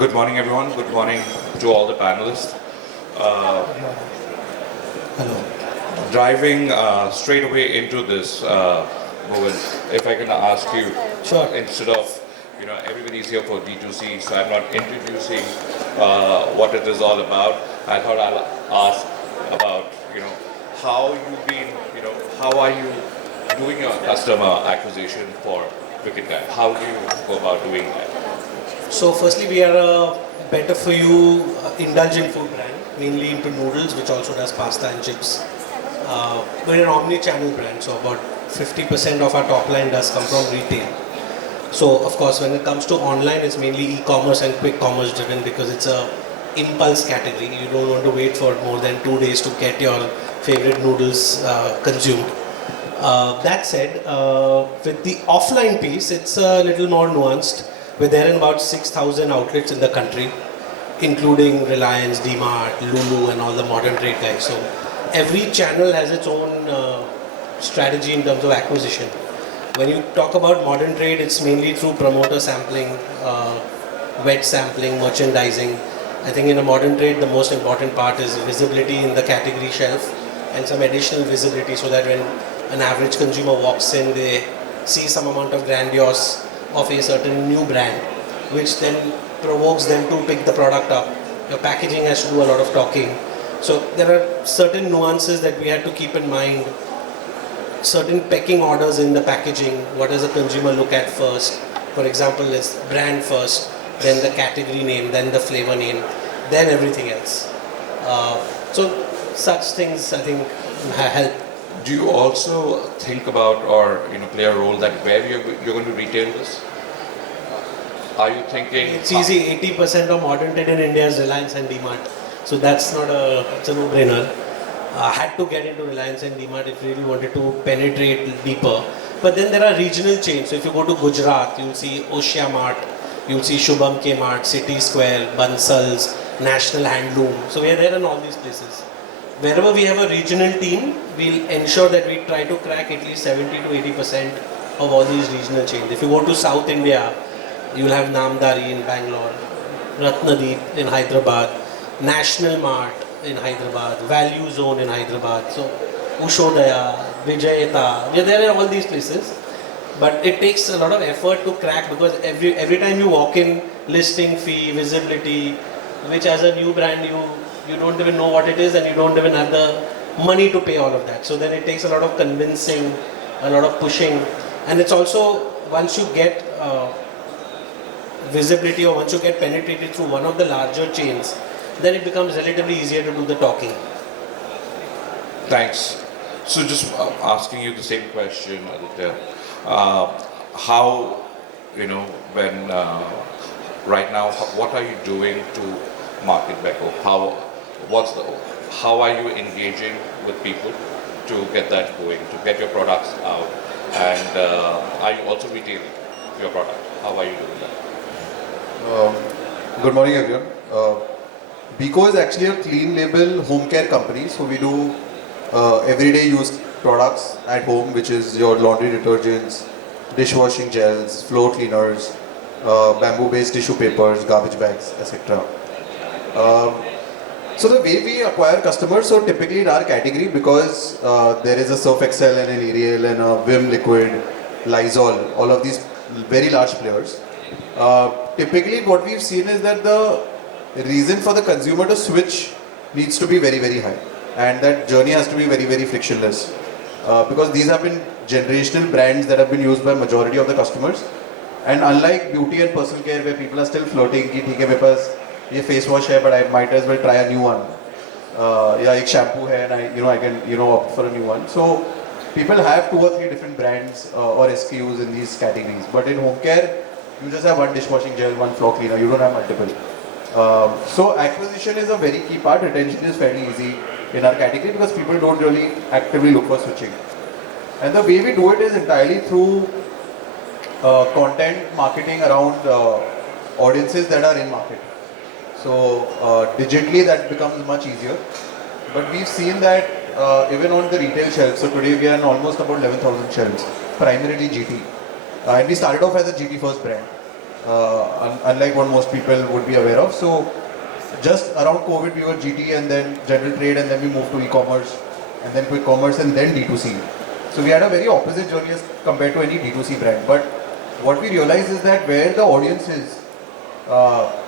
Good morning, everyone. Good morning to all the panelists. Uh, Hello. Driving straight away into this, Bhuman, if I can ask you, Sure. instead of, everybody's here for D2C, so I'm not introducing what it is all about. I thought I'll ask about, how you've been, how are you doing your customer acquisition for WickedGud? How do you go about doing that? So firstly, we are a better for you indulgent food brand, mainly into noodles, which also does pasta and chips. We're an omni-channel brand, so about 50% of our top line does come from retail. So of course, when it comes to online, it's mainly e-commerce and quick commerce driven because it's a impulse category. You don't want to wait for more than 2 days to get your favorite noodles consumed. That said, with the offline piece, it's a little more nuanced. We're there in about 6,000 outlets in the country, including Reliance, D-Mart, Lulu, and all the modern trade guys. So every channel has its own strategy in terms of acquisition. When you talk about modern trade, it's mainly through promoter sampling, wet sampling, merchandising. I think in a modern trade, the most important part is visibility in the category shelf and some additional visibility so that when an average consumer walks in, they see some amount of grandiose of a certain new brand, which then provokes them to pick the product up. Your packaging has to do a lot of talking. So there are certain nuances that we had to keep in mind, certain pecking orders in the packaging. What does a consumer look at first? For example, it's brand first, then the category name, then the flavor name, then everything else. So such things I think help. Do you also think about or play a role that where you're going to retail this? Are you thinking? It's easy. 80% of modern trade in India is Reliance and D-Mart, so that's not it's a no-brainer. I had to get into Reliance and D-Mart if really wanted to penetrate deeper. But then there are regional chains. So if you go to Gujarat, you'll see Oshia Mart, you'll see Shubham K Mart, City Square, Bansal's, National Handloom. So we are there in all these places. Wherever we have a regional team, we'll ensure that we try to crack at least 70 to 80% of all these regional chains. If you go to South India, you'll have Namdari in Bangalore, Ratnadeep in Hyderabad, National Mart in Hyderabad, Value Zone in Hyderabad. So Ushodaya, Vijayata, we are there in all these places. But it takes a lot of effort to crack because every time you walk in, listing fee, visibility, which as a new brand you don't even know what it is and you don't even have the money to pay all of that. So then it takes a lot of convincing, a lot of pushing, and it's also once you get visibility or once you get penetrated through one of the larger chains, then it becomes relatively easier to do the talking. Thanks. So just asking you the same question, Aditya. How, when right now, what are you doing to market Beco? How are you engaging with people to get that going, to get your products out? And are you also retailing your product? How are you doing that? Good morning, everyone. Beco is actually a clean label home care company. So we do everyday use products at home, which is your laundry detergents, dishwashing gels, floor cleaners, bamboo-based tissue papers, garbage bags, etc. So the way we acquire customers, so typically in our category, because there is a Surf Excel and an Ariel and a Vim Liquid, Lysol, all of these very large players. Typically what we've seen is that the reason for the consumer to switch needs to be very, very high. And that journey has to be very, very frictionless. Because these have been generational brands that have been used by majority of the customers. And unlike beauty and personal care where people are still flirting, कि ठीक है मेरे पास ये face wash है, but I might as well try a new one. या एक shampoo है and I can opt for a new one. So people have 2 or 3 different brands or SKUs in these categories. But in home care, you just have one dishwashing gel, one floor cleaner. You don't have multiple. So acquisition is a very key part. Retention is fairly easy in our category because people don't really actively look for switching. And the way we do it is entirely through content marketing around audiences that are in market. So digitally that becomes much easier. But we've seen that even on the retail shelves, so today we are in almost about 11,000 shelves, primarily GT. And we started off as a GT first brand. unlike what most people would be aware of. So just around COVID, we were GT and then general trade, and then we moved to e-commerce, and then quick commerce, and then D2C. So we had a very opposite journey as compared to any D2C brand. But what we realized is that where the audience is,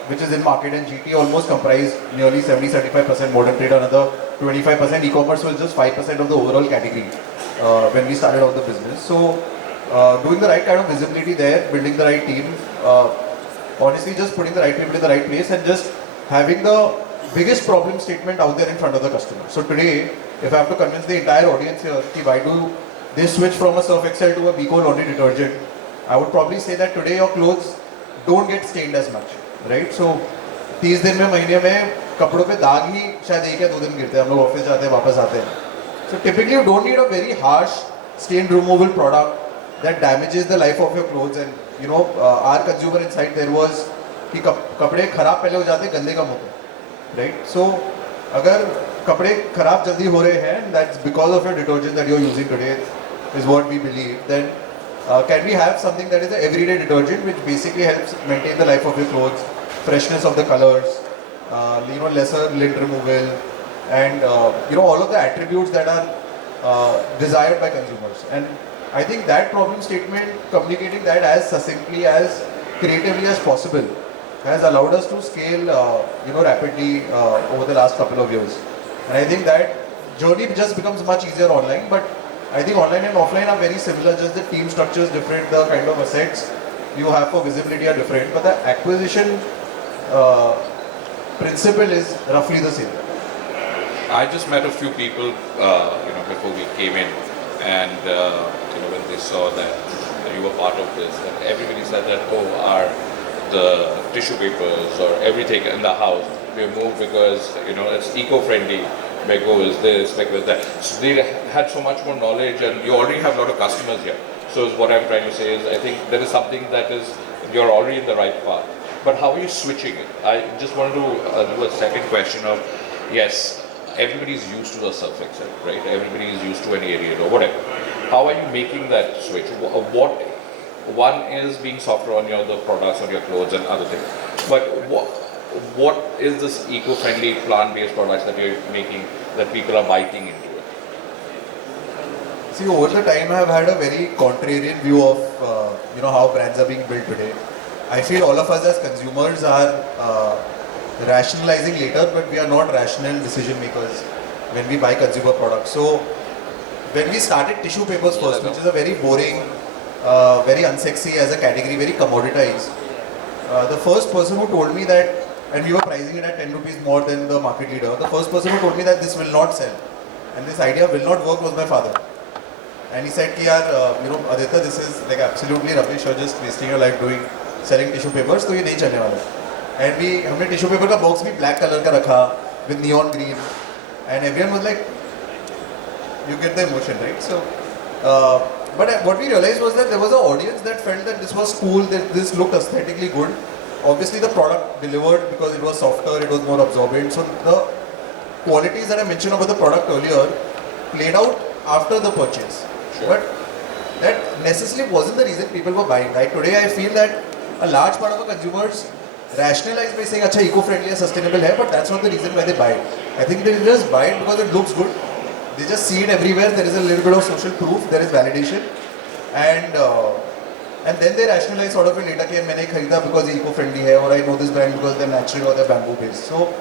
which is in market and GT almost comprised nearly 70-75% modern trade, another 25% e-commerce was just 5% of the overall category when we started out the business. So doing the right kind of visibility there, building the right team, honestly just putting the right people in the right place and just having the biggest problem statement out there in front of the customer. So today, if I have to convince the entire audience here, why do they switch from a Surf Excel to a Beco laundry detergent, I would probably say that today your clothes don't get stained as much, right? So 30 दिन में महीने में कपड़ों पे दाग ही शायद 1 या 2 दिन गिरते हैं, हम लोग ऑफिस जाते हैं वापस आते हैं. So typically you don't need a very harsh stain removal product that damages the life of your clothes. And you know our consumer insight there was कि कपड़े खराब पहले हो जाते हैं, गंदे कम होते हैं, right? So अगर कपड़े खराब जल्दी हो रहे हैं, that's because of your detergent that you're using today, is what we believe. Then can we have something that is an everyday detergent which basically helps maintain the life of your clothes, freshness of the colors, lesser lint removal, and all of the attributes that are desired by consumers. And I think that problem statement, communicating that as succinctly, as creatively as possible, has allowed us to scale rapidly over the last couple of years. And I think that journey just becomes much easier online, but I think online and offline are very similar, just the team structure is different, the kind of assets you have for visibility are different, but the acquisition principle is roughly the same. I just met a few people, before we came in, and when they saw that you were part of this, and everybody said that, the tissue papers or everything in the house, we moved because it's eco-friendly. Beco is this, Beco is that. So they had so much more knowledge, and you already have a lot of customers here. So what I'm trying to say is, I think there is something that is, you're already in the right path. But how are you switching it? I just wanted to do a second question of, yes, everybody's used to the Surf Excel, right? Everybody is used to an Ariel or whatever. How are you making that switch? One is being softer on the products, on your clothes and other things. But what is this eco-friendly, plant-based products that you're making that people are biting into it? See, over the time I have had a very contrarian view of how brands are being built today. I feel all of us as consumers are rationalizing later, but we are not rational decision makers when we buy consumer products. So when we started tissue papers first, which is a very boring, very unsexy as a category, very commoditized, the first person who told me that, and we were pricing it at 10 rupees more than the market leader, the first person who told me that this will not sell and this idea will not work was my father. And he said, Aditya, this is like absolutely rubbish, you're just wasting your life selling tissue papers, so ये नहीं चलने वाला. And हमने tissue paper का box भी black color का रखा with neon green, and everyone was like, you get the emotion, right? So, but what we realized was that there was an audience that felt that this was cool, that this looked aesthetically good. Obviously the product delivered because it was softer, it was more absorbent. So the qualities that I mentioned about the product earlier played out after the purchase. Sure. But that necessarily wasn't the reason people were buying. Right? Today I feel that a large part of the consumers rationalize by saying, "Acha, eco-friendly and sustainable hai," but that's not the reason why they buy it. I think they just buy it because it looks good. They just see it everywhere. There is a little bit of social proof. There is validation, and then they rationalize sort of in later कि मैंने खरीदा because ये eco-friendly है, or I know this brand because they're natural or they're bamboo based. So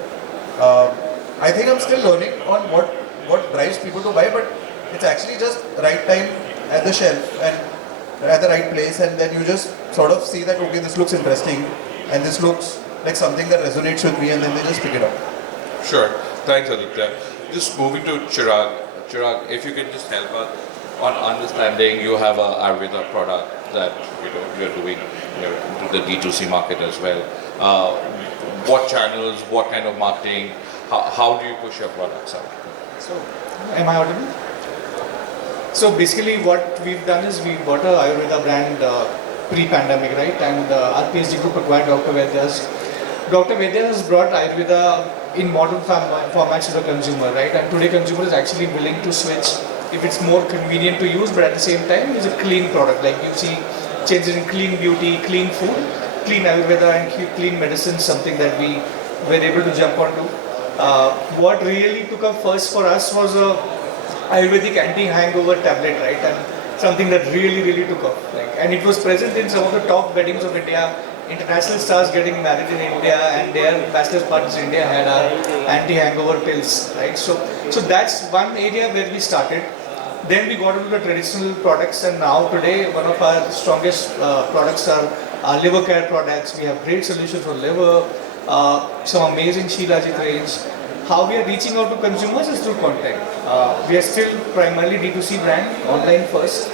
I think I'm still learning on what drives people to buy, but it's actually just right time at the shelf and at the right place, and then you just sort of see that okay, this looks interesting and this looks like something that resonates with me, and then they just pick it up. Sure. Thanks, Aditya. Just moving to Chirag. Chirag, if you can just help us on understanding, you have a Ayurveda product that you're doing into the D2C market as well. What channels, what kind of marketing, how do you push your products out? So, am I audible? So basically what we've done is we bought a Ayurveda brand pre-pandemic, right? And RPSG group acquired Dr. Vaidya's. Dr. Vaidya has brought Ayurveda in modern formats to the consumer, right? And today consumer is actually willing to switch if it's more convenient to use, but at the same time it's a clean product. Like you see changes in clean beauty, clean food. clean Ayurveda and clean medicine, something that we were able to jump onto. What really took up first for us was a Ayurvedic anti-hangover tablet, right? And something that really took off. Like, and it was present in some of the top weddings of India. International stars getting married in India, and their bachelor's parties in India had our anti-hangover pills, right? So that's one area where we started. Then we got into the traditional products, and now today one of our strongest products are our liver care products. We have great solutions for liver, some amazing Shilajit range. How we are reaching out to consumers is through content. We are still primarily D2C brand, online first.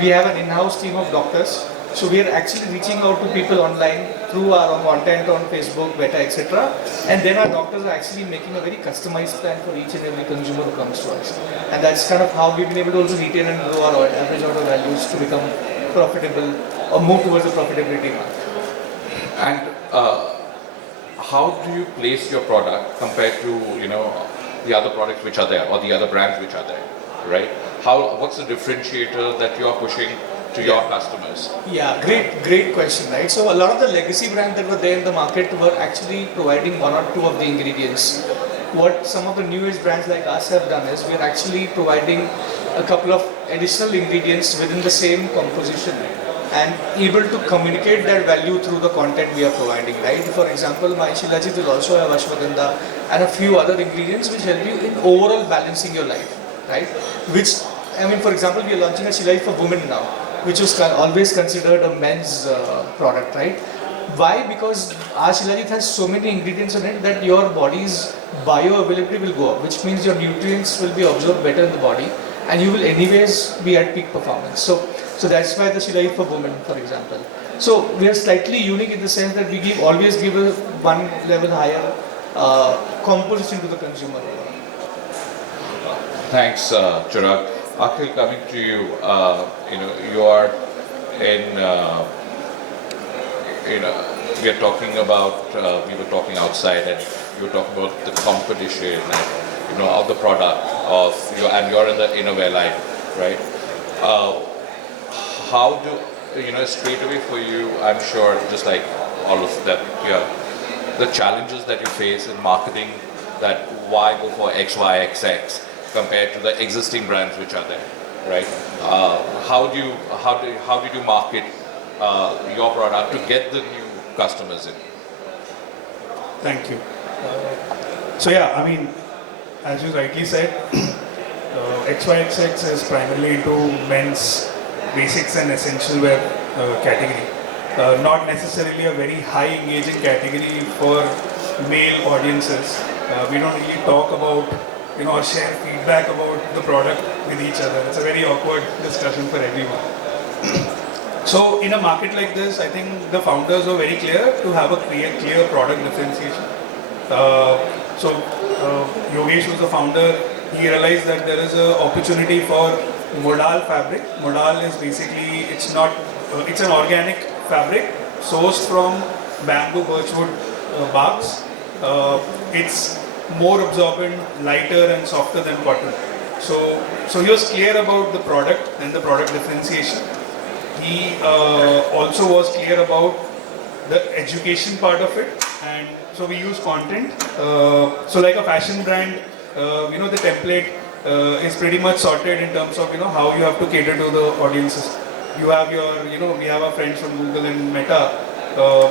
We have an in-house team of doctors. So we are actually reaching out to people online through our own content on Facebook, Beta, etc. And then our doctors are actually making a very customized plan for each and every consumer who comes to us. And that's kind of how we've been able to also retain and grow our average order values to become profitable or move towards the profitability mark. And how do you place your product compared to the other products which are there or the other brands which are there, right? What's the differentiator that you are pushing to your customers? Yeah, great question, right? So a lot of the legacy brands that were there in the market were actually providing one or two of the ingredients. What some of the new age brands like us have done is we are actually providing a couple of additional ingredients within the same composition and able to communicate that value through the content we are providing, right? For example, my Shilajit will also have ashwagandha and a few other ingredients which help you in overall balancing your life, right? Which, I mean, for example, we are launching a Shilajit for women now, which was always considered a men's product, right? Why? Because our Shilajit has so many ingredients in it that your body's bioavailability will go up, which means your nutrients will be absorbed better in the body and you will anyways be at peak performance. So that's why the Shilajit for women, for example. So we are slightly unique in the sense that we always give a one level higher composition to the consumer. Thanks, Chirag. Akhil, coming to you, you are in, we are talking about, we were talking outside and you were talking about the competition and, of the product of your, and you're in the innerwear line, right? How do, straight away for you, I'm sure, just like all of that here, the challenges that you face in marketing, that why go for XYXX compared to the existing brands which are there, right? How did you market your product to get the new customers in? Thank you. So yeah, I mean, as you rightly said, XYXX is primarily into men's basics and essential wear category. Not necessarily a very high engaging category for male audiences. We don't really talk about, or share feedback about the product with each other. It's a very awkward discussion for everyone. So in a market like this, I think the founders were very clear to have a clear product differentiation. Yogesh was the founder. He realized that there is an opportunity for modal fabric. Modal is basically, it's an organic fabric sourced from bamboo birchwood barks. It's more absorbent, lighter and softer than cotton. So he was clear about the product and the product differentiation. He also was clear about the education part of it, and so we use content. So like a fashion brand, the template is pretty much sorted in terms of how you have to cater to the audiences. You have your, we have our friends from Google and Meta.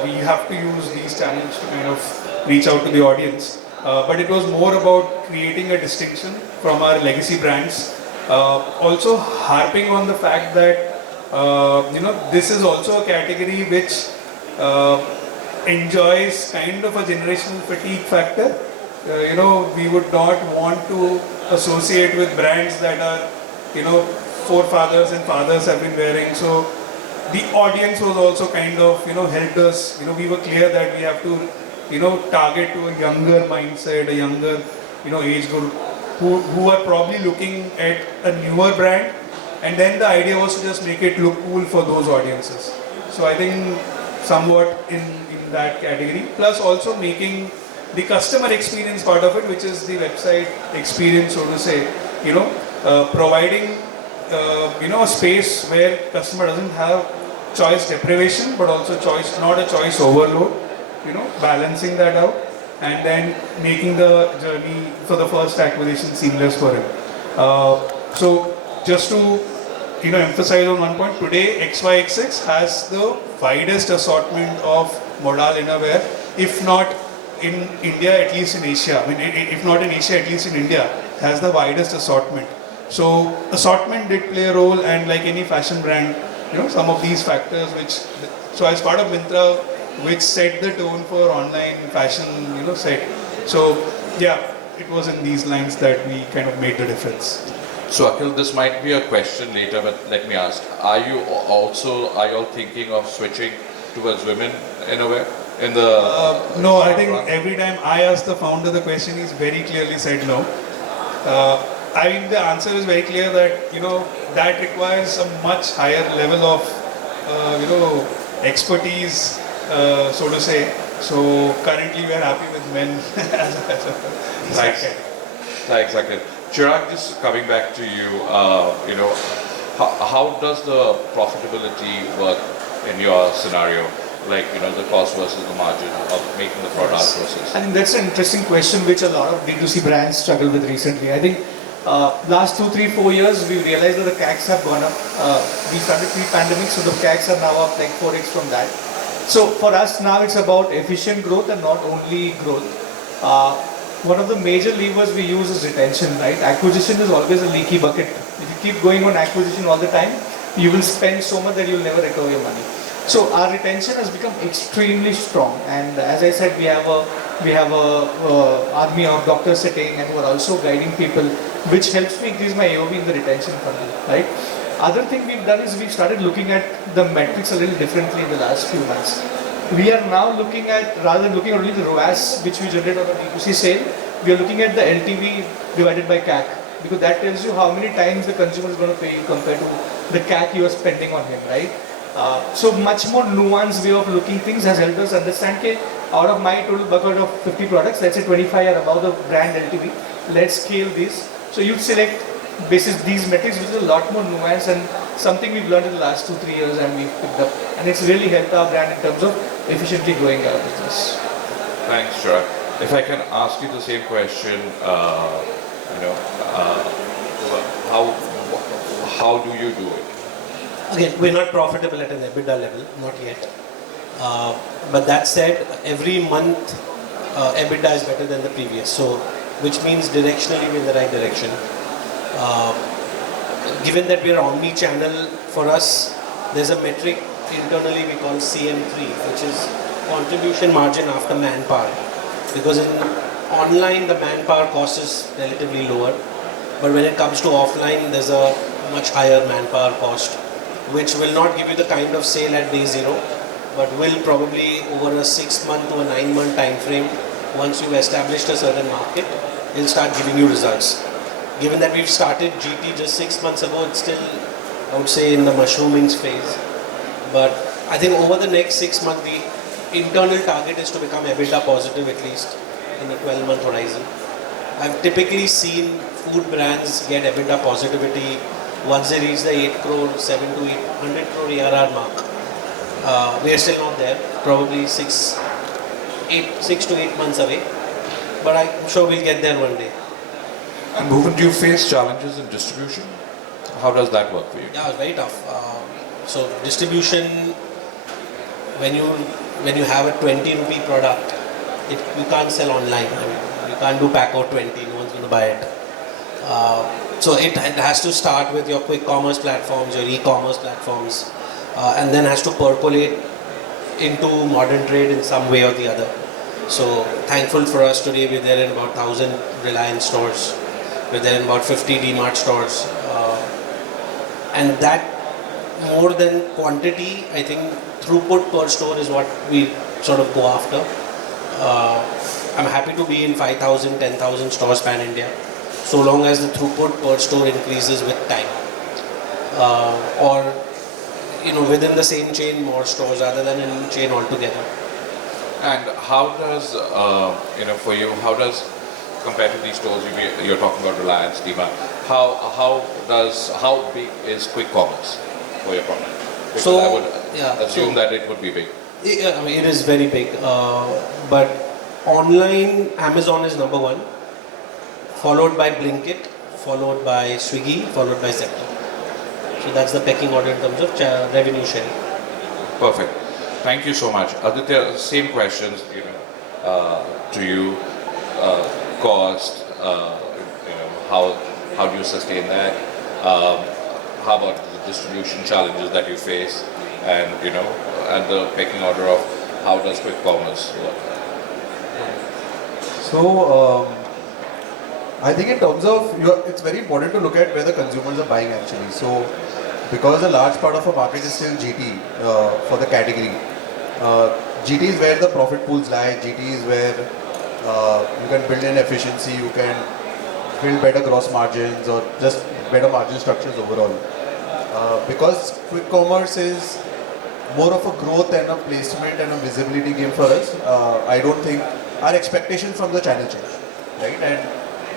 We have to use these channels to kind of reach out to the audience. But it was more about creating a distinction from our legacy brands. Also harping on the fact that this is also a category which enjoys kind of a generational fatigue factor. We would not want to associate with brands that are, forefathers and fathers have been wearing. So the audience was also kind of, helped us. We were clear that we have to, target to a younger mindset, a younger, age group who are probably looking at a newer brand. And then the idea was to just make it look cool for those audiences. So I think somewhat in that category, plus also making the customer experience part of it, which is the website experience, so to say, providing, a space where customer doesn't have choice deprivation, but also choice, not a choice overload, balancing that out and then making the journey for the first acquisition seamless for him. So just to emphasize on one point, today XYXX has the widest assortment of modal innerwear, if not in India, at least in Asia. I mean, if not in Asia, at least in India, has the widest assortment. So assortment did play a role, and like any fashion brand, some of these factors so as part of Myntra, which set the tone for online fashion, set. So yeah, it was in these lines that we kind of made the difference. So Akhil, this might be a question later, but let me ask: are you all thinking of switching towards women innerwear in the? No, I think every time I ask the founder the question, he's very clearly said no. I mean, the answer is very clear that that requires a much higher level of expertise, so to say. So currently we are happy with men as a Thanks. Thanks, Akhil. Chirag, just coming back to you, how does the profitability work in your scenario? Like, the cost versus the margin of making the product versus. I think that's an interesting question which a lot of D2C brands struggle with recently. I think last 2, 3, 4 years we realized that the CACs have gone up. We started pre-pandemic, so the CACs are now up like 4x from that. So for us now it's about efficient growth and not only growth. One of the major levers we use is retention, right? Acquisition is always a leaky bucket. If you keep going on acquisition all the time, you will spend so much that you will never recover your money. So our retention has become extremely strong, and as I said, we have a army of doctors sitting and who are also guiding people, which helps me increase my AOV in the retention funnel, right? Other thing we've done is we've started looking at the metrics a little differently in the last few months. We are now looking at, rather than looking at only the ROAS which we generate on a D2C sale, we are looking at the LTV divided by CAC, because that tells you how many times the consumer is going to pay you compared to the CAC you are spending on him, right? So much more nuanced way of looking things has helped us understand that out of my total bucket of 50 products, let's say 25 are above the brand LTV, let's scale this. So you select basis these metrics, which is a lot more nuanced and something we've learned in the last 2-3 years and we've picked up, and it's really helped our brand in terms of efficiently growing our business. Thanks, Chirag. If I can ask you the same question, how do you do it? Again, we're not profitable at an EBITDA level, not yet. But that said, every month EBITDA is better than the previous, so which means directionally we're in the right direction. Given that we're omni-channel, for us, there's a metric internally we call CM3, which is contribution margin after manpower. Because in online, the manpower cost is relatively lower, but when it comes to offline, there's a much higher manpower cost, which will not give you the kind of sale at day zero, but will probably over a 6-month to a 9-month time frame, once you've established a certain market, will start giving you results. Given that we've started GT just 6 months ago, it's still, I would say, in the mushrooming phase. But I think over the next 6 months, the internal target is to become EBITDA positive at least in a 12-month horizon. I've typically seen food brands get EBITDA positivity once they reach the 8 crore, 7 to 800 crore ARR mark. We are still not there, probably 6 to 8 months away. But I'm sure we'll get there one day. And Bhuman, do you face challenges in distribution? How does that work for you? Yeah, it's very tough. So distribution, when you have a 20 rupee product, you can't sell online. I mean, you can't do pack out 20, no one's going to buy it. So it has to start with your quick commerce platforms, your e-commerce platforms, and then has to percolate into modern trade in some way or the other. So thankful for us, today we're there in about 1,000 Reliance stores. We're there in about 50 D-Mart stores. And that, more than quantity, I think throughput per store is what we sort of go after. I'm happy to be in 5,000, 10,000 stores pan-India, so long as the throughput per store increases with time. Or within the same chain, more stores rather than in chain altogether. And how does, for you, compared to these stores, you're talking about Reliance, D-Mart, how big is quick commerce for your product? Because So, I would Yeah, assume that it would be big. I mean, it is very big. But online, Amazon is number one, followed by Blinkit, followed by Swiggy, followed by Sethi. So that's the pecking order in terms of revenue sharing. Perfect. Thank you so much. Aditya, same questions, to you. Cost, how do you sustain that? How about the distribution challenges that you face? And, and the pecking order of how does quick commerce work? So, I think in terms of, it's very important to look at where the consumers are buying actually. So, because a large part of our market is still GT for the category. GT is where the profit pools lie, GT is where you can build in efficiency, you can build better gross margins or just better margin structures overall. Because quick commerce is more of a growth and a placement and a visibility game for us, I don't think our expectations from the channel change, right? And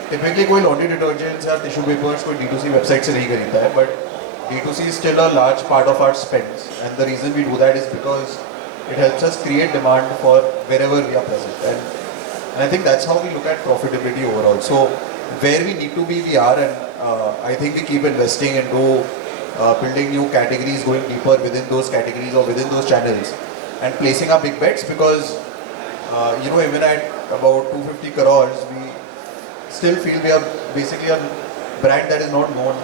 typically कोई laundry detergents या tissue papers कोई D2C website से नहीं खरीदता है, but D2C is still a large part of our spends, and the reason we do that is because it helps us create demand for wherever we are present, and I think that's how we look at profitability overall. So where we need to be, we are, and I think we keep investing into building new categories, going deeper within those categories or within those channels, and placing our big bets because even at about 250 crores, we still feel we are basically a brand that is not known,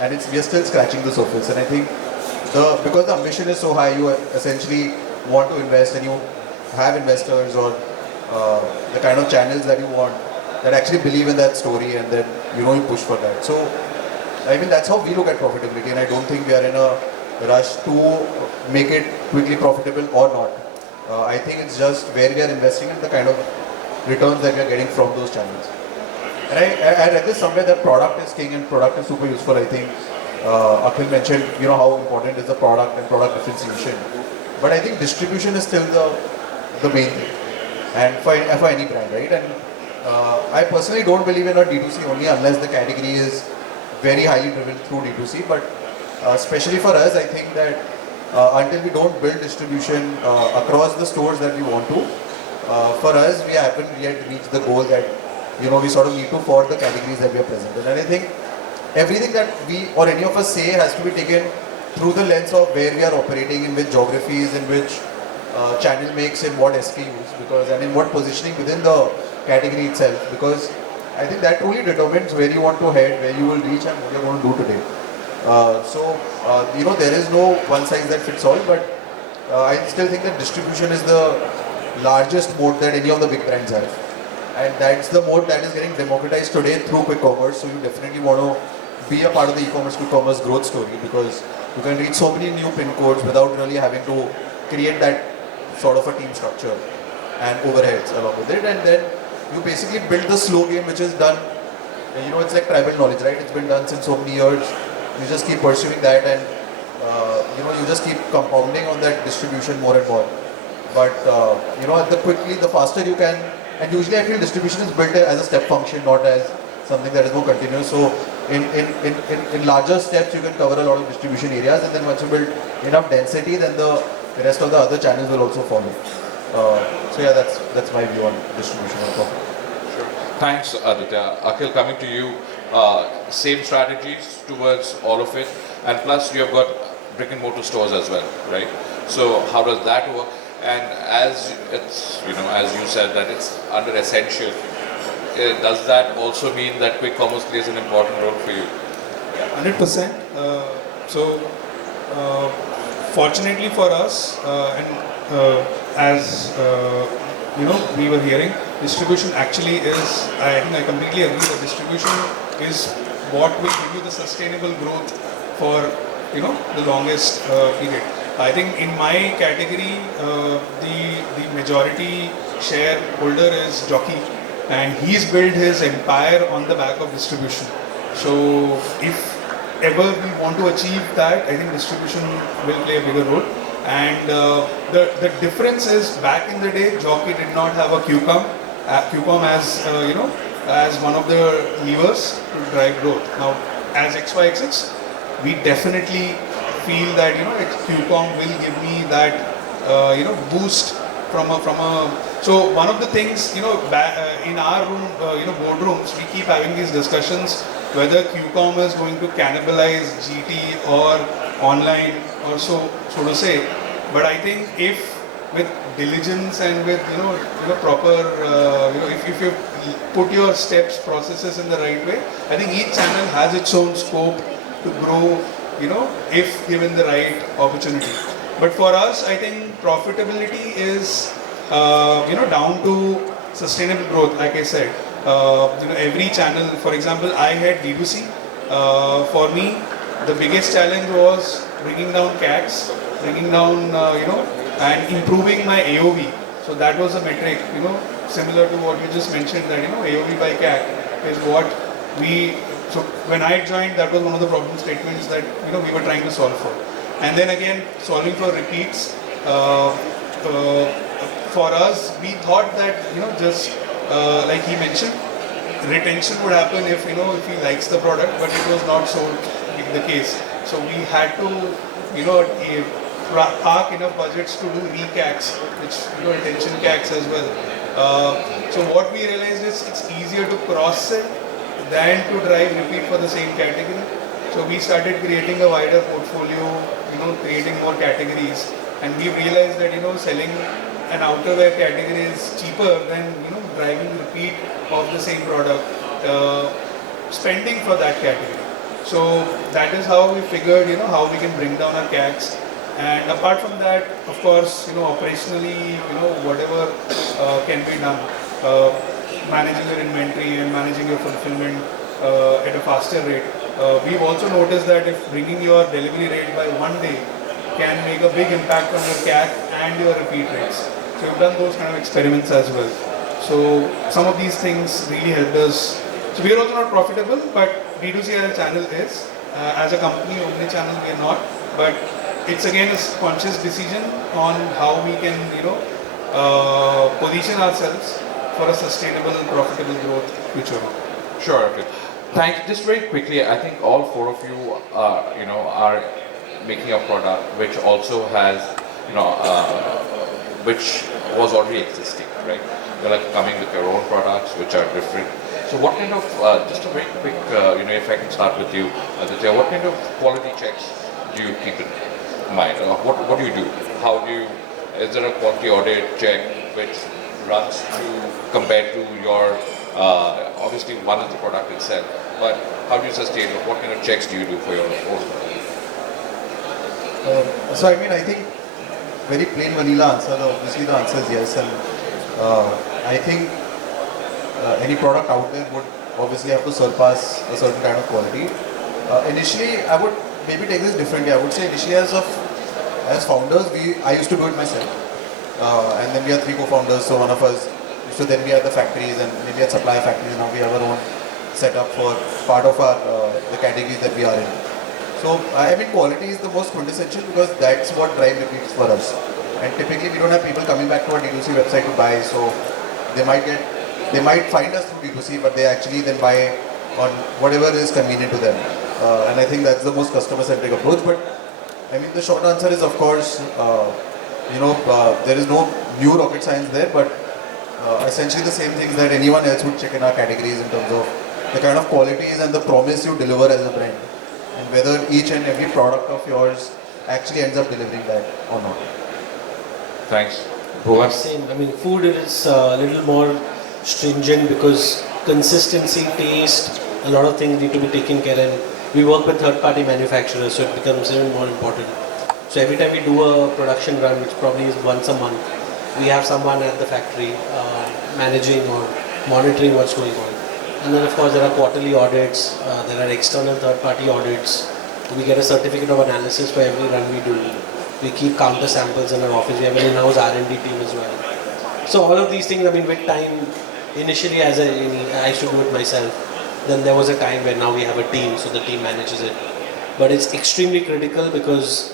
and we are still scratching the surface. And I think because the ambition is so high, you essentially want to invest, and you have investors or the kind of channels that you want that actually believe in that story, and then you push for that. So I mean, that's how we look at profitability, and I don't think we are in a rush to make it quickly profitable or not. I think it's just where we are investing and the kind of returns that we are getting from those channels. And I read this somewhere that product is king and product is super useful. I think Akhil mentioned, how important is the product and product differentiation. But I think distribution is still the main thing, and for any brand, right? And I personally don't believe in a D2C only unless the category is very highly driven through D2C. But especially for us, I think that until we don't build distribution across the stores that we want to, for us, we haven't yet reached the goal that we sort of need to for the categories that we are present in. And I think everything that we or any of us say has to be taken through the lens of where we are operating, in which geographies, in which channel makes, in what SKUs, and in what positioning within the category itself, because I think that truly determines where you want to head, where you will reach, and what you're going to do today. There is no one size that fits all, but I still think that distribution is the largest moat that any of the big brands have. And that's the mode that is getting democratized today through quick commerce. So you definitely want to be a part of the e-commerce quick commerce growth story, because you can reach so many new pin codes without really having to create that sort of a team structure and overheads along with it. And then you basically build the slow game, which is done. It's like tribal knowledge, right? It's been done since so many years. You just keep pursuing that, and you just keep compounding on that distribution more and more. But the faster you can. And usually I feel distribution is built as a step function, not as something that is more continuous. So in larger steps you can cover a lot of distribution areas, and then once you build enough density, then the rest of the other channels will also follow. So yeah, that's my view on distribution. Sure. Thanks, Aditya. Akhil, coming to you, same strategies towards all of it, and plus you have got brick and mortar stores as well, right? So how does that work? And as it's, as you said that it's under essential, does that also mean that quick commerce plays an important role for you? 100%. Fortunately for us, as we were hearing, distribution actually is, I think I completely agree that distribution is what will give you the sustainable growth for the longest period. I think in my category, the majority shareholder is Jockey, and he's built his empire on the back of distribution. So if ever we want to achieve that, I think distribution will play a bigger role. And the difference is, back in the day, Jockey did not have a QCOM as one of the levers to drive growth. Now, as XYXX, we definitely feel that QCOM will give me that boost from a. So one of the things in our room boardrooms, we keep having these discussions whether QCOM is going to cannibalize GT or online or so to say. But I think if with diligence and with proper if you put your steps, processes in the right way, I think each channel has its own scope to grow, if given the right opportunity. But for us, I think profitability is down to sustainable growth. Like I said, every channel, for example, I had D2C. For me, the biggest challenge was bringing down CACs, bringing down and improving my AOV. So that was a metric, similar to what you just mentioned, that AOV by CAC is what we. So when I joined, that was one of the problem statements that we were trying to solve for. And then again, solving for repeats. For us, we thought that just like he mentioned, retention would happen if if he likes the product, but it was not so the case. So we had to park enough budgets to do re-CACs, which retention CACs as well. So what we realized is it's easier to cross-sell than to drive repeat for the same category. So we started creating a wider portfolio, creating more categories, and we realized that selling an outerwear category is cheaper than driving repeat of the same product, spending for that category. So that is how we figured how we can bring down our CACs. And apart from that, of course, operationally, whatever can be done, managing your inventory and managing your fulfillment at a faster rate. We've also noticed that if bringing your delivery rate by 1 day can make a big impact on your CAC and your repeat rates. So we've done those kind of experiments as well. So some of these things really helped us. So we are also not profitable, but D2C as a channel is. As a company, omni-channel we are not. But it's again a conscious decision on how we can, position ourselves for a sustainable and profitable growth future. Sure. Okay. Thanks. Just very quickly, I think all four of you are making a product which also has, which was already existing, right? You're like coming with your own products which are different. So what kind of, just a very quick, if I can start with you, Aditya, what kind of quality checks do you keep in mind? What do you do? How do you, is there a quality audit check which runs through compared to your, obviously one is the product itself, but how do you sustain it? What kind of checks do you do for your own? So I mean, I think very plain vanilla answer, obviously the answer is yes, and I think any product out there would obviously have to surpass a certain kind of quality. Initially, I would maybe take this differently. I would say initially as founders, I used to do it myself, and then we are 3 co-founders, so one of us used to then be at the factories and maybe at supplier factories. Now we have our own setup for part of our the categories that we are in. So I mean, quality is the most quintessential because that's what drive repeats for us. And typically we don't have people coming back to our D2C website to buy, so they might find us through D2C, but they actually then buy on whatever is convenient to them. And I think that's the most customer-centric approach. But I mean, the short answer is, of course, there is no new rocket science there, but essentially the same things that anyone else would check in our categories in terms of the kind of qualities and the promise you deliver as a brand, and whether each and every product of yours actually ends up delivering that or not. Thanks. Bhuman? Same. I mean, food is a little more stringent because consistency, taste, a lot of things need to be taken care of. We work with third-party manufacturers, so it becomes even more important. So every time we do a production run, which probably is once a month, we have someone at the factory managing or monitoring what's going on. And then of course there are quarterly audits, there are external third-party audits. We get a certificate of analysis for every run we do. We keep counter samples in our office. We have an in-house R&D team as well. So all of these things, I mean, with time, initially I used to do it myself. Then there was a time where now we have a team, so the team manages it. But it's extremely critical because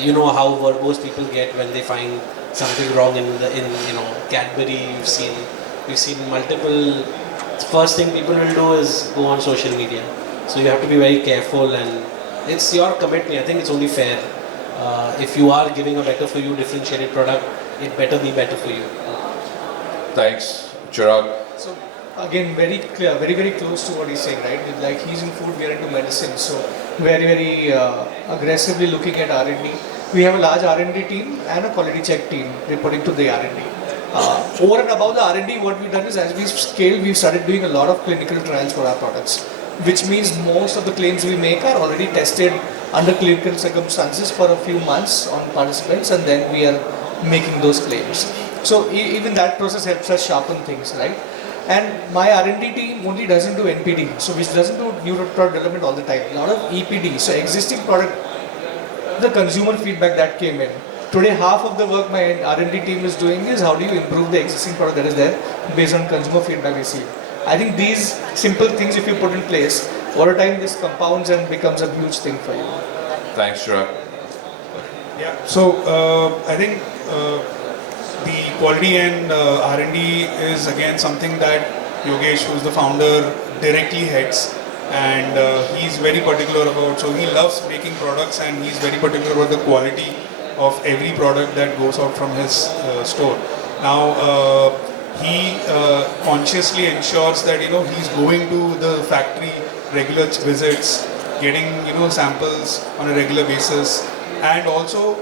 you know how verbose people get when they find something wrong in Cadbury. We've seen multiple. First thing people will do is go on social media. So you have to be very careful, and It's your commitment. I think it's only fair. If you are giving a better for you differentiated product, it better be better for you. Thanks, Chirag. So again, very clear, very very close to what he's saying, right? Like he's in food, we are into medicine, so very very aggressively looking at R&D. We have a large R&D team and a quality check team reporting to the R&D. Over and above the R&D, what we've done is as we scale, we've started doing a lot of clinical trials for our products, which means most of the claims we make are already tested under clinical circumstances for a few months on participants, and then we are making those claims. So even that process helps us sharpen things, right? And my R&D team only doesn't do NPD, so which doesn't do new product development all the time. A lot of EPD, so existing product, the consumer feedback that came in. Today, half of the work my R&D team is doing is how do you improve the existing product that is there based on consumer feedback received. I think these simple things, if you put in place, over time this compounds and becomes a huge thing for you. Thanks, Chirag. Yeah, so I think the quality and R&D is again something that Yogesh, who's the founder, directly heads, and he's very particular about, so he loves making products and he's very particular about the quality of every product that goes out from his store. Now, he consciously ensures that, he's going to the factory, regular visits, getting, samples on a regular basis, and also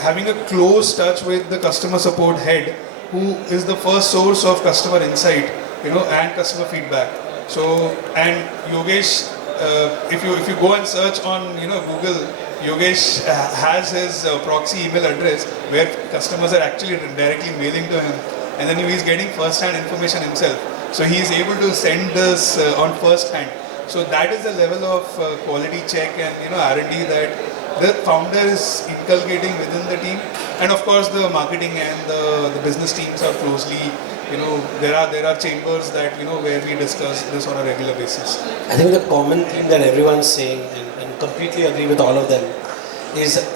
having a close touch with the customer support head, who is the first source of customer insight, and customer feedback. So, and Yogesh, if you go and search on, Google, Yogesh has his proxy email address where customers are actually directly mailing to him, and then he's getting first-hand information himself. So he is able to send this on first hand. So that is the level of quality check and R&D that the founder is inculcating within the team, and of course the marketing and the business teams are closely. There are chambers that where we discuss this on a regular basis. I think the common theme that everyone's saying, and completely agree with all of them, is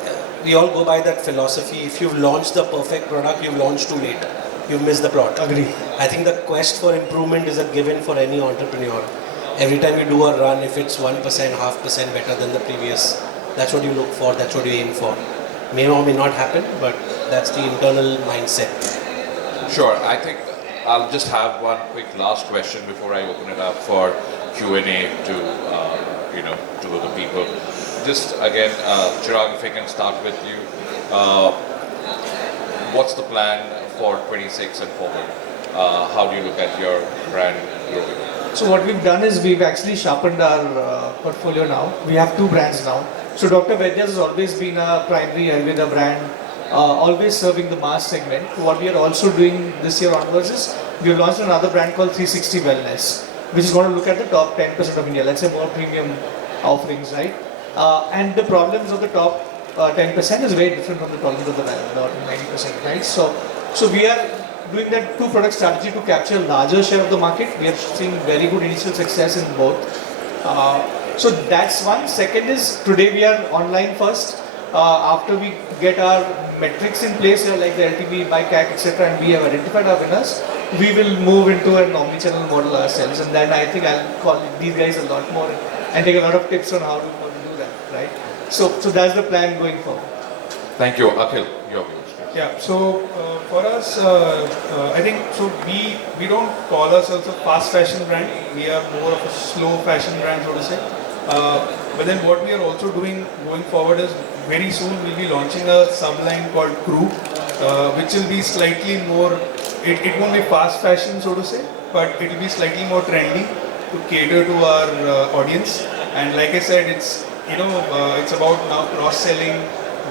we all go by that philosophy. If you've launched the perfect product, you've launched too late. You've missed the plot. Agree. I think the quest for improvement is a given for any entrepreneur. Every time you do a run, if it's 1%, 0.5% better than the previous, that's what you look for, that's what you aim for. May or may not happen, but that's the internal mindset. Sure, I think I'll just have one quick last question before I open it up for Q&A to the people. Just again, Chirag, if I can start with you. What's the plan for 26 and forward? How do you look at your brand growing? So what we've done is we've actually sharpened our portfolio now. We have 2 brands now. So Dr. Vaidya has always been a primary Ayurveda brand, always serving the mass segment. What we are also doing this year onwards is we have launched another brand called 360 Wellness, which is going to look at the top 10% of India, let's say more premium offerings, right? And the problems of the top 10% is very different from the problems of the 90%, right? So we are doing that 2 product strategy to capture a larger share of the market. We are seeing very good initial success in both. So that's one. Second is today we are online first. After we get our metrics in place, like the LTV, by CAC, etc., and we have identified our winners, we will move into an omnichannel model ourselves, and then I think I'll call these guys a lot more and take a lot of tips on how to do that, right? So that's the plan going forward. Thank you. Akhil, your views. Yeah, so for us, I think, so we don't call ourselves a fast fashion brand, we are more of a slow fashion brand, so to say. But then what we are also doing going forward is very soon we'll be launching a subline called Crew, which will be slightly more, it won't be fast fashion, so to say, but it will be slightly more trendy to cater to our audience. And like I said, it's it's about now cross-selling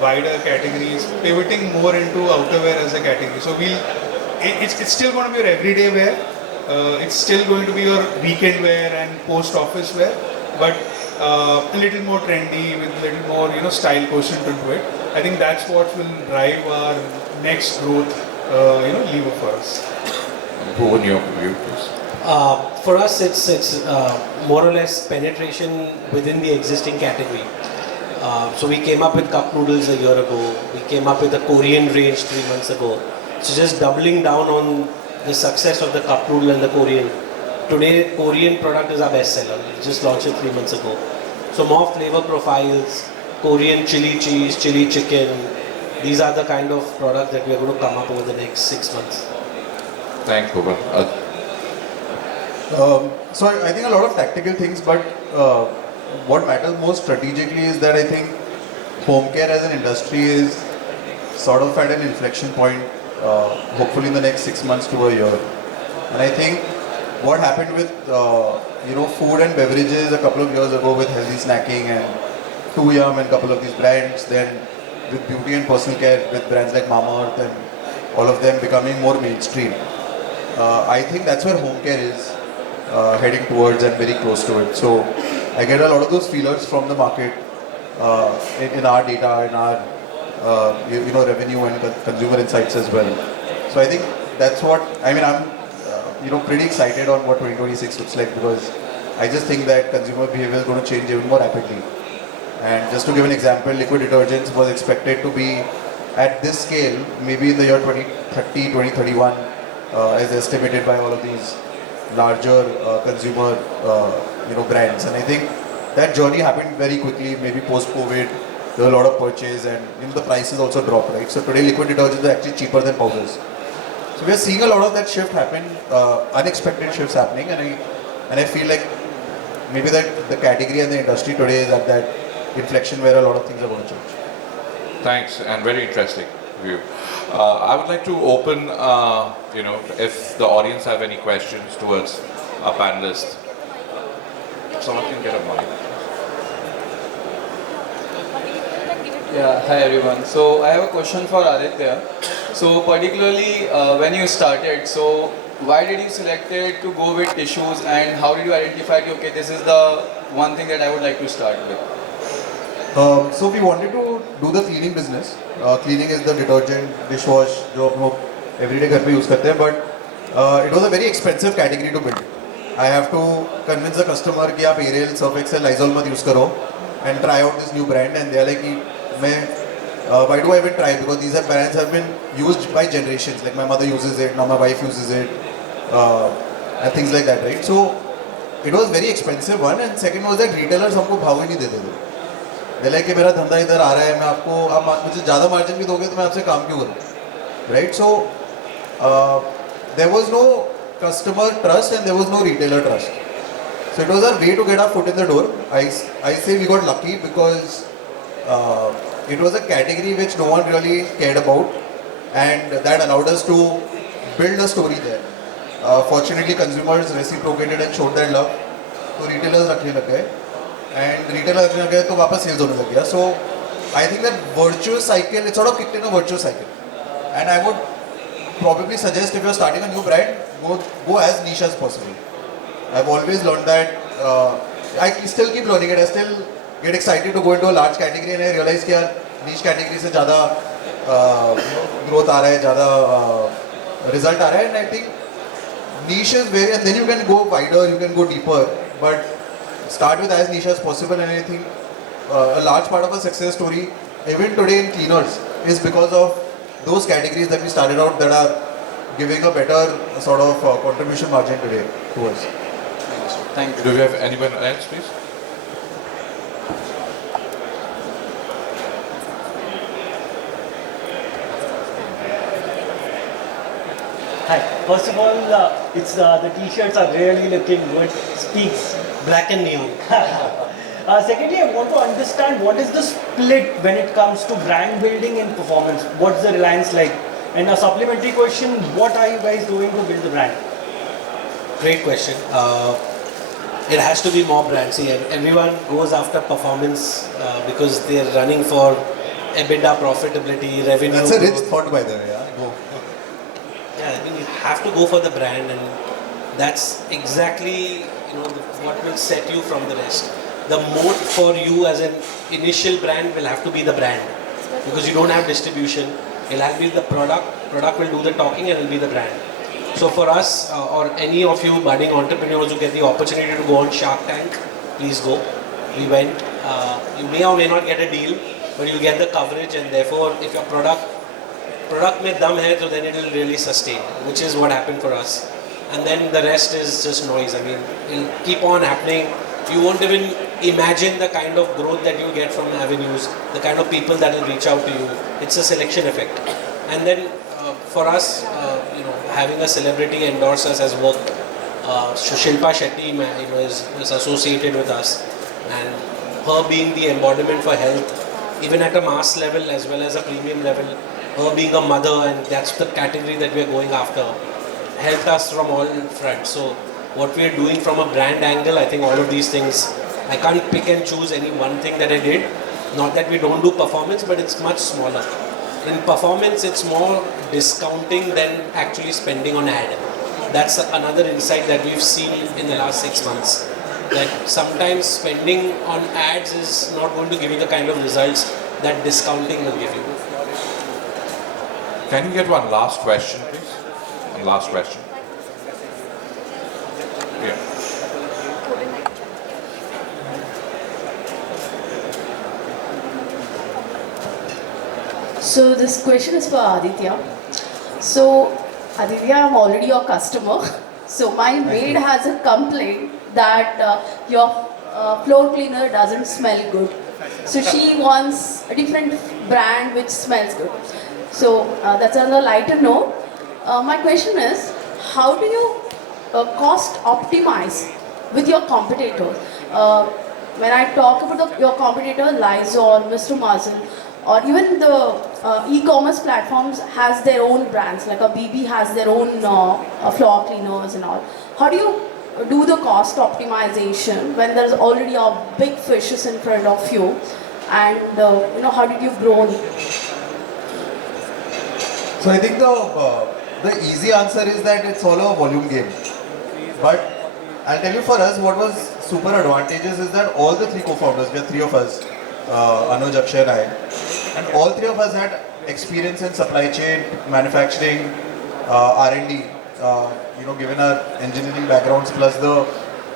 wider categories, pivoting more into outerwear as a category. So it's still going to be your everyday wear, it's still going to be your weekend wear and post-office wear, but a little more trendy with a little more style quotient into it. I think that's what will drive our next growth lever for us. Bhuman, your view, please. For us, it's more or less penetration within the existing category. So we came up with cup noodles a year ago. We came up with a Korean range 3 months ago. So just doubling down on the success of the cup noodle and the Korean. Today, Korean product is our best seller. We just launched it 3 months ago. So more flavor profiles, Korean chili cheese, chili chicken. These are the kind of products that we are going to come up over the next 6 months. Thanks, Bhuman. So I think a lot of tactical things, but what matters most strategically is that I think home care as an industry is sort of at an inflection point, hopefully in the next 6 months to a year. And I think what happened with food and beverages a couple of years ago with healthy snacking and Too Yum and a couple of these brands, then with beauty and personal care with brands like Mamaearth and all of them becoming more mainstream. I think that's where home care is heading towards and very close to it. So I get a lot of those feelers from the market in our data, in our revenue and consumer insights as well. So I think that's what, I mean, I'm pretty excited on what 2026 looks like, because I just think that consumer behavior is going to change even more rapidly. And just to give an example, liquid detergents was expected to be at this scale maybe in the year 2030, 2031, as estimated by all of these larger consumer brands. And I think that journey happened very quickly, maybe post-COVID. There were a lot of purchase and the prices also dropped, right? So today liquid detergents are actually cheaper than powders. So we are seeing a lot of that shift happen, unexpected shifts happening, and I feel like maybe that the category and the industry today is at that inflection where a lot of things are going to change. Thanks, and very interesting view. I would like to open, if the audience have any questions towards our panelists. Someone can get a mic. Yeah, hi everyone. So I have a question for Aditya. So particularly when you started, so why did you select it to go with tissues, and how did you identify, okay, this is the one thing that I would like to start with? So we wanted to do the cleaning business. Cleaning is the detergent, dishwash, जो हम लोग everyday घर पे use करते हैं, but it was a very expensive category to build. I have to convince the customer कि आप Ariel, Surf Excel, Lysol मत use करो and try out this new brand, and they are like why do I even try? Because these brands have been used by generations. Like my mother uses it, now my wife uses it, and things like that, right? So it was very expensive one, and second was that retailers हमको भाव ही नहीं देते थे. They're like कि मेरा धंधा इधर आ रहा है, मैं आपको आप मुझे ज़्यादा मार्जिन भी दोगे तो मैं आपसे काम क्यों करूँ, right? So there was no customer trust and there was no retailer trust. So it was our way to get our foot in the door. I say we got lucky because it was a category which no one really cared about, and that allowed us to build a story there. Fortunately, consumers reciprocated and showed that love. So retailers रखने लग गए, and retailers रखने लग गए तो वापस sales होने लग गया. So I think that virtuous cycle, it sort of kicked in a virtuous cycle. And I would probably suggest if you're starting a new brand, go as niche as possible. I've always learned that. I still keep learning it. I still get excited to go into a large category, and I realize कि यार niche category से ज़्यादा growth आ रहा है, ज़्यादा result आ रहा है, and I think niche is where, and then you can go wider, you can go deeper, but start with as niche as possible. And I think a large part of our success story, even today in cleaners, is because of those categories that we started out that are giving a better sort of contribution margin today to us. Thank you. Do we have anyone else, please? Hi. First of all, it's the t-shirts are really looking good. Speaks. Black and neon. Secondly, I want to understand what is the split when it comes to brand building and performance. What's the reliance like? And a supplementary question: what are you guys doing to build the brand? Great question. It has to be more brands. See, everyone goes after performance because they're running for EBITDA, profitability, revenue. That's a rich growth. thought, by the way. Yeah, go. Yeah, I mean, you have to go for the brand, and that's exactly what will set you from the rest. The moat for you as an initial brand will have to be the brand, because you don't have distribution. It'll have to be the product. Product will do the talking, and it'll be the brand. So for us, or any of you budding entrepreneurs who get the opportunity to go on Shark Tank, please go. We went. You may or may not get a deal, but you'll get the coverage, and therefore, if your product mein dum hai, so then it will really sustain, which is what happened for us. And then the rest is just noise. I mean, it'll keep on happening. You won't even imagine the kind of growth that you get from avenues, the kind of people that will reach out to you. It's a selection effect. And then for us, having a celebrity endorse us has worked. Shilpa Shetty is associated with us, and her being the embodiment for health, even at a mass level as well as a premium level, her being a mother, and that's the category that we are going after, helped us from all fronts. So what we are doing from a brand angle, I think all of these things, I can't pick and choose any one thing that I did. Not that we don't do performance, but it's much smaller. In performance, it's more discounting than actually spending on ad. That's another insight that we've seen in the last 6 months. That sometimes spending on ads is not going to give you the kind of results that discounting will give you. Can you get one last question, please? One last question. Yeah. So this question is for Aditya. So Aditya, I'm already your customer. So my maid has a complaint that your floor cleaner doesn't smell good. So she wants a different brand which smells good. So that's on a lighter note. My question is, how do you cost optimize with your competitors? When I talk about your competitor, Lysol, Mr. Muzzle, or even the e-commerce platforms has their own brands, like a BB has their own floor cleaners and all. How do you do the cost optimization when there's already a big fishes in front of you? And how did you grow? So I think the easy answer is that it's all a volume game. But I'll tell you, for us, what was super advantageous is that all the three co-founders, we are three of us, Anuj, Akshay and I, and all three of us had experience in supply chain, manufacturing, R&D, given our engineering backgrounds plus the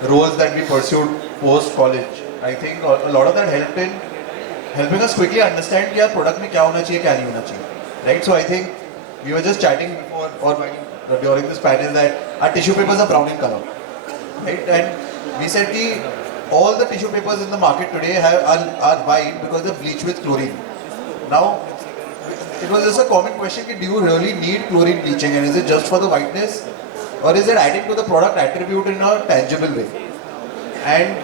roles that we pursued post-college. I think a lot of that helped in helping us quickly understand that our product mein kya hona chahiye, kya nahi hona chahiye. Right? So I think we were just chatting before or during this panel that our tissue papers are brown in color. Right? And we said that all the tissue papers in the market today are white because they're bleached with chlorine. Now, it was just a common question, do you really need chlorine bleaching, and is it just for the whiteness, or is it adding to the product attribute in a tangible way? And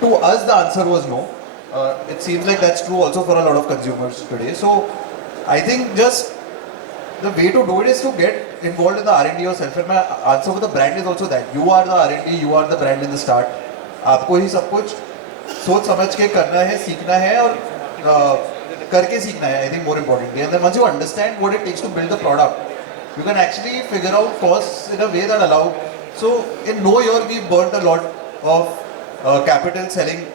to us the answer was no. It seems like that's true also for a lot of consumers today. So I think just the way to do it is to get involved in the R&D yourself. And my answer for the brand is also that you are the R&D, you are the brand in the start. आपको ही सब कुछ सोच समझ के करना है, सीखना है और करके सीखना है. I think more importantly, and then once you understand what it takes to build the product, you can actually figure out costs in a way that allow. So in no year we burnt a lot of capital selling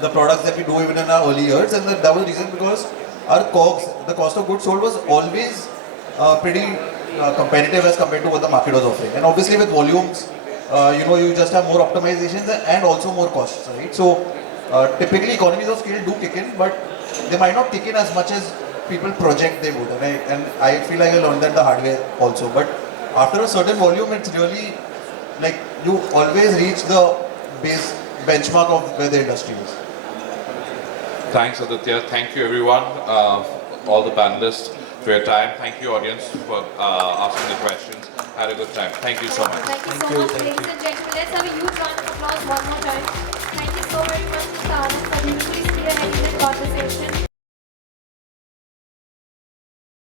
the products that we do even in our early years, and that was the reason because our COGS, the cost of goods sold, was always pretty competitive as compared to what the market was offering. And obviously with volumes, you just have more optimizations and also more costs, right? So typically economies of scale do kick in, but they might not kick in as much as people project they would. And I feel like I learned that the hard way also. But after a certain volume, it's really like you always reach the base benchmark of where the industry is. Thanks, Aditya. Thank you, everyone, all the panelists, for your time. Thank you, audience, for asking the questions. Had a good time. Thank you so much. Thank you so much, ladies and gentlemen. Let's have a huge round of applause one more time. Thank you so very much, Mr. Anand, for beautifully spearheading the conversation.